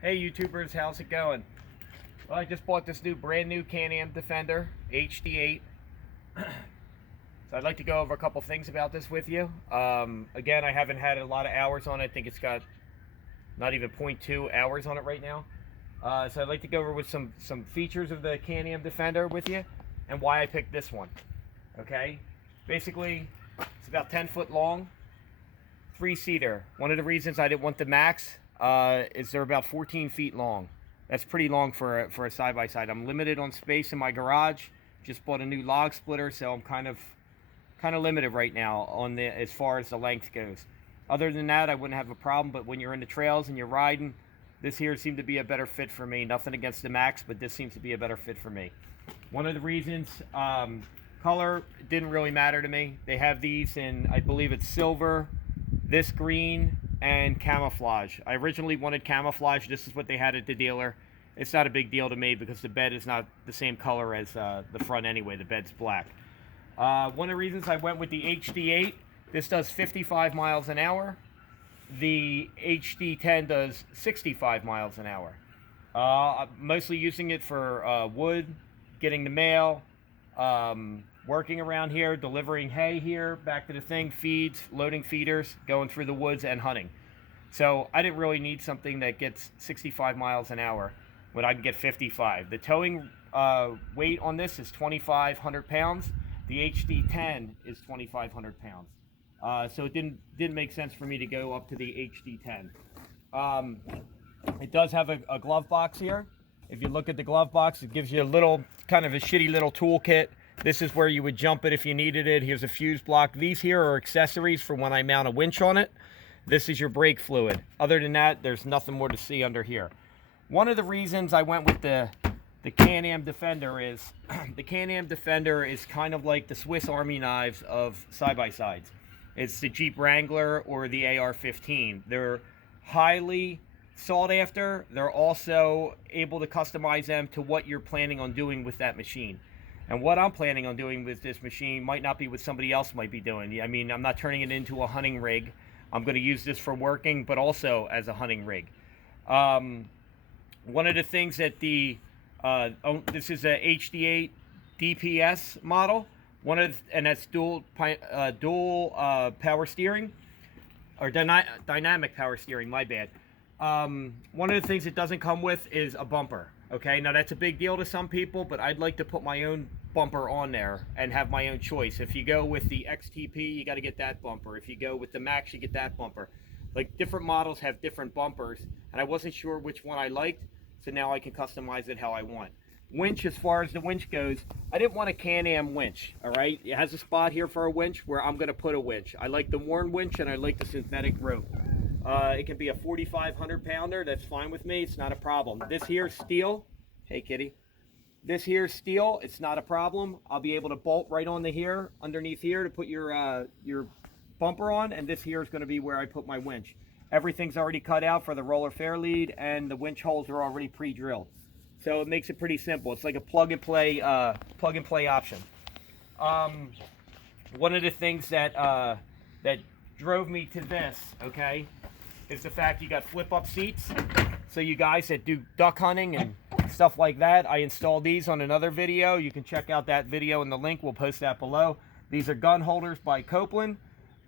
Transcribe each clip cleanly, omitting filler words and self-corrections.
Hey YouTubers, how's it going? Well, I just bought this brand new Can-Am Defender HD8. So I'd like to go over a couple things about this with you. Again, I haven't had a lot of hours on it. I think it's got not even 0.2 hours on it right now. So I'd like to go over with some features of the Can-Am Defender with you and why I picked this one. Okay, basically it's about 10 foot long, 3-seater. One of the reasons I didn't want the Max is they're about 14 feet long. That's pretty long for a side-by-side. I'm limited on space in my garage. Just bought a new log splitter, so I'm kind of limited right now on the as far as the length goes. Other than that, I wouldn't have a problem, but when you're in the trails and you're riding, this here seemed to be a better fit for me. Nothing against the Max, but this seems to be a better fit for me. One of the reasons, color didn't really matter to me. They have these in, I believe it's silver, this green, and camouflage. I originally wanted camouflage. This is what they had at the dealer. It's not a big deal to me because the bed is not the same color as the front anyway. The bed's black. One of the reasons I went with the HD8, this does 55 miles an hour. The HD10 does 65 miles an hour. I'm mostly using it for wood, getting the mail, working around here, delivering hay here, back to the thing, feeds, loading feeders, going through the woods, and hunting. So I didn't really need something that gets 65 miles an hour when I can get 55. The towing weight on this is 2,500 pounds. The HD10 is 2,500 pounds. So it didn't make sense for me to go up to the HD10. It does have a glove box here. If you look at the glove box, it gives you a little, kind of a shitty little toolkit. This is where you would jump it if you needed it. Here's a fuse block. These here are accessories for when I mount a winch on it. This is your brake fluid. Other than that, there's nothing more to see under here. One of the reasons I went with the Can-Am Defender is the Can-Am Defender is kind of like the Swiss Army knives of side-by-sides. It's the Jeep Wrangler or the AR-15. They're highly sought after. They're also able to customize them to what you're planning on doing with that machine. And what I'm planning on doing with this machine might not be what somebody else might be doing. I mean, I'm not turning it into a hunting rig. I'm going to use this for working, but also as a hunting rig. One of the things that this is a HD8 DPS model. And that's dual power steering, or dynamic power steering. My bad. One of the things it doesn't come with is a bumper. Okay, now that's a big deal to some people, but I'd like to put my own bumper on there and have my own choice. If you go with the XTP, you got to get that bumper. If you go with the Max, you get that bumper. Like, different models have different bumpers, and I wasn't sure which one I liked, so now I can customize it how I want. Winch, as far as the winch goes, I didn't want a Can-Am winch, all right? It has a spot here for a winch where I'm going to put a winch. I like the worn winch, and I like the synthetic rope. It can be a 4,500 pounder. That's fine with me. It's not a problem. This here steel. Hey, kitty. This here steel. It's not a problem. I'll be able to bolt right on the here, underneath here, to put your bumper on. And this here is going to be where I put my winch. Everything's already cut out for the roller fair lead, and the winch holes are already pre-drilled. So it makes it pretty simple. It's like a plug-and-play option. One of the things that drove me to this, okay, is the fact you got flip-up seats. So you guys that do duck hunting and stuff like that, I installed these on another video. You can check out that video in the link. We'll post that below. These are gun holders by Copeland,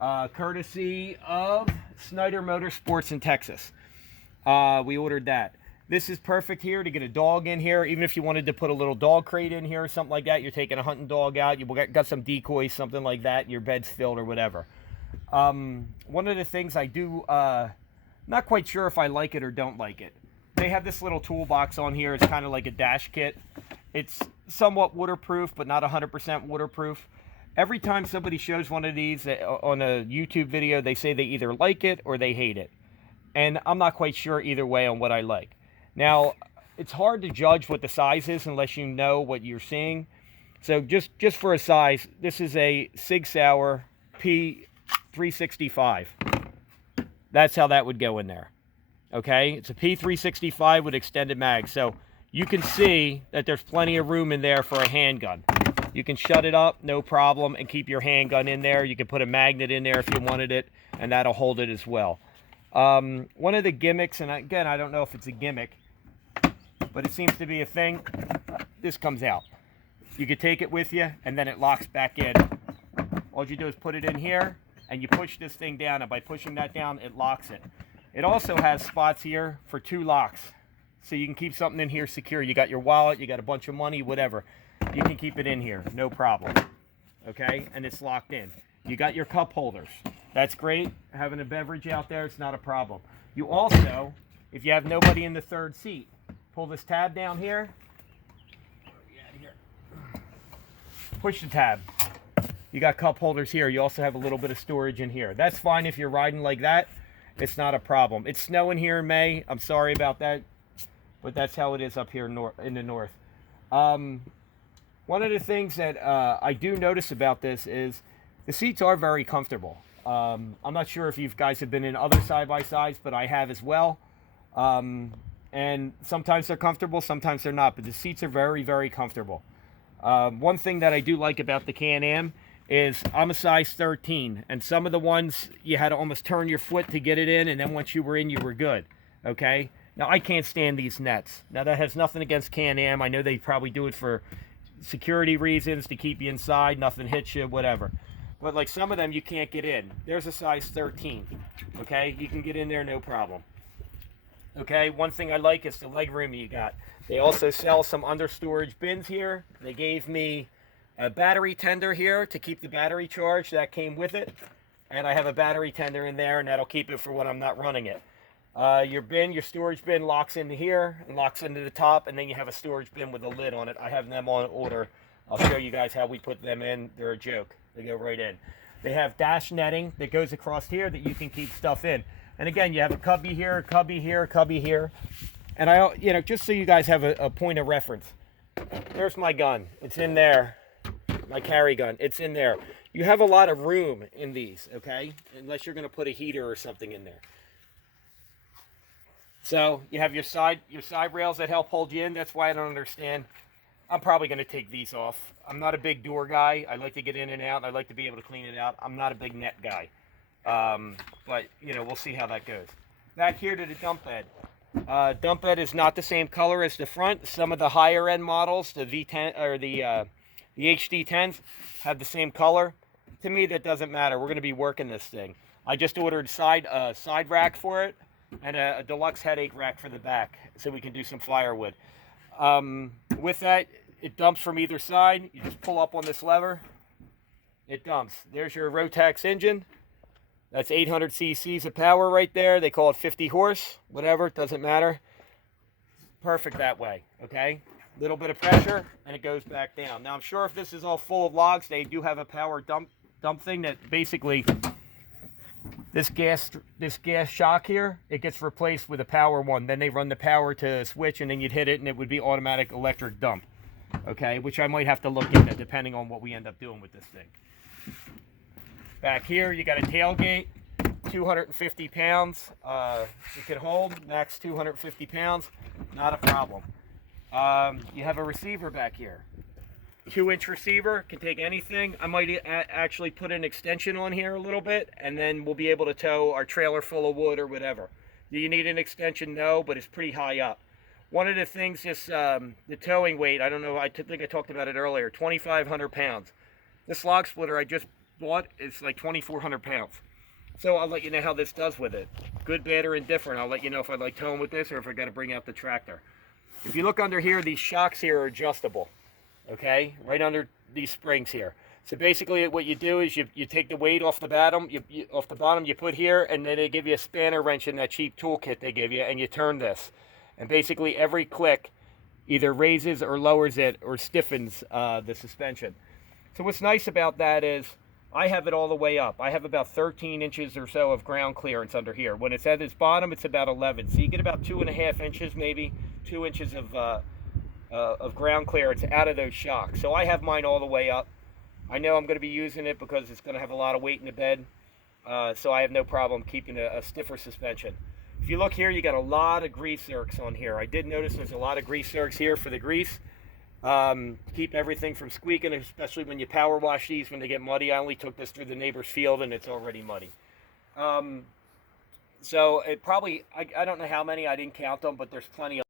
courtesy of Snyder Motorsports in Texas. We ordered that. This is perfect here to get a dog in here. Even if you wanted to put a little dog crate in here or something like that, you're taking a hunting dog out, you got some decoys, something like that, and your bed's filled or whatever. One of the things I do, not quite sure if I like it or don't like it. They have this little toolbox on here. It's kind of like a dash kit. It's somewhat waterproof, but not 100% waterproof. Every time somebody shows one of these on a YouTube video, they say they either like it or they hate it. And I'm not quite sure either way on what I like. Now, it's hard to judge what the size is unless you know what you're seeing. So just for a size, this is a Sig Sauer P365. That's how that would go in there. Okay, it's a P365 with extended mag. So you can see that there's plenty of room in there for a handgun. You can shut it up, no problem, and keep your handgun in there. You can put a magnet in there if you wanted it, and that'll hold it as well. One of the gimmicks, and again, I don't know if it's a gimmick, but it seems to be a thing. This comes out. You could take it with you, and then it locks back in. All you do is put it in here, and you push this thing down, and by pushing that down, it locks it. It also has spots here for 2 locks, so you can keep something in here secure. You got your wallet, you got a bunch of money, whatever. You can keep it in here, no problem. Okay, and it's locked in. You got your cup holders. That's great. Having a beverage out there, it's not a problem. You also, if you have nobody in the third seat, pull this tab down here. Push the tab. You got cup holders here. You also have a little bit of storage in here. That's fine if you're riding like that. It's not a problem. It's snowing here in May. I'm sorry about that, but that's how it is up here in the north. One of the things that I do notice about this is the seats are very comfortable. I'm not sure if you guys have been in other side-by-sides, but I have as well. And sometimes they're comfortable, sometimes they're not, but the seats are very, very comfortable. One thing that I do like about the Can-Am is I'm a size 13, and some of the ones you had to almost turn your foot to get it in, and then once you were in, you were good. Okay? Now, I can't stand these nets. Now, that has nothing against Can-Am. I know they probably do it for security reasons, to keep you inside, nothing hits you, whatever. But like some of them, you can't get in. There's a size 13. Okay? You can get in there, no problem. Okay, one thing I like is the legroom you got. They also sell some under storage bins here. They gave me a battery tender here to keep the battery charged. That came with it. And I have a battery tender in there, and that'll keep it for when I'm not running it. Your storage bin locks into here and locks into the top, and then you have a storage bin with a lid on it. I have them on order. I'll show you guys how we put them in. They're a joke. They go right in. They have dash netting that goes across here that you can keep stuff in. And again, you have a cubby here, a cubby here, a cubby here. And just so you guys have a point of reference. There's my gun. It's in there. My carry gun. It's in there. You have a lot of room in these, okay? Unless you're going to put a heater or something in there. So you have your side rails that help hold you in. That's why I don't understand. I'm probably going to take these off. I'm not a big door guy. I like to get in and out. I like to be able to clean it out. I'm not a big net guy. But we'll see how that goes. Back here to the dump bed. Dump bed is not the same color as the front. Some of the higher end models, the V10 or the HD10s, have the same color. To me, that doesn't matter. We're going to be working this thing. I just ordered side rack for it and a deluxe headache rack for the back, so we can do some firewood. With that, it dumps from either side. You just pull up on this lever. It dumps. There's your Rotax engine. That's 800 cc's of power right there. They call it 50 horse, whatever, it doesn't matter. Perfect that way, okay? Little bit of pressure, and it goes back down. Now, I'm sure if this is all full of logs, they do have a power dump thing that basically, this gas shock here, it gets replaced with a power one. Then they run the power to a switch, and then you'd hit it, and it would be automatic electric dump, okay? Which I might have to look into, depending on what we end up doing with this thing. Back here, you got a tailgate, 250 pounds. You can hold, max 250 pounds, not a problem. You have a receiver back here. 2-inch receiver, can take anything. I might actually put an extension on here a little bit, and then we'll be able to tow our trailer full of wood or whatever. Do you need an extension? No, but it's pretty high up. One of the things is the towing weight. I don't know, I think I talked about it earlier, 2,500 pounds. This log splitter I just bought is like 2,400 pounds. So I'll let you know how this does with it. Good, bad, or indifferent. I'll let you know if I like towing with this or if I got to bring out the tractor. If you look under here, these shocks here are adjustable. Okay, right under these springs here. So basically, what you do is you take the weight off the bottom. You put here, and then they give you a spanner wrench in that cheap toolkit they give you, and you turn this. And basically, every click either raises or lowers it or stiffens the suspension. So what's nice about that is I have it all the way up. I have about 13 inches or so of ground clearance under here. When it's at its bottom, it's about 11. So you get about 2.5 inches, maybe 2 inches of ground clearance out of those shocks. So I have mine all the way up. I know I'm going to be using it because it's going to have a lot of weight in the bed. So I have no problem keeping a stiffer suspension. If you look here, you got a lot of grease zerks on here. I did notice there's a lot of grease zerks here for the grease. Keep everything from squeaking, especially when you power wash these when they get muddy. I only took this through the neighbor's field and it's already muddy. So it probably, I don't know how many, I didn't count them, but there's plenty of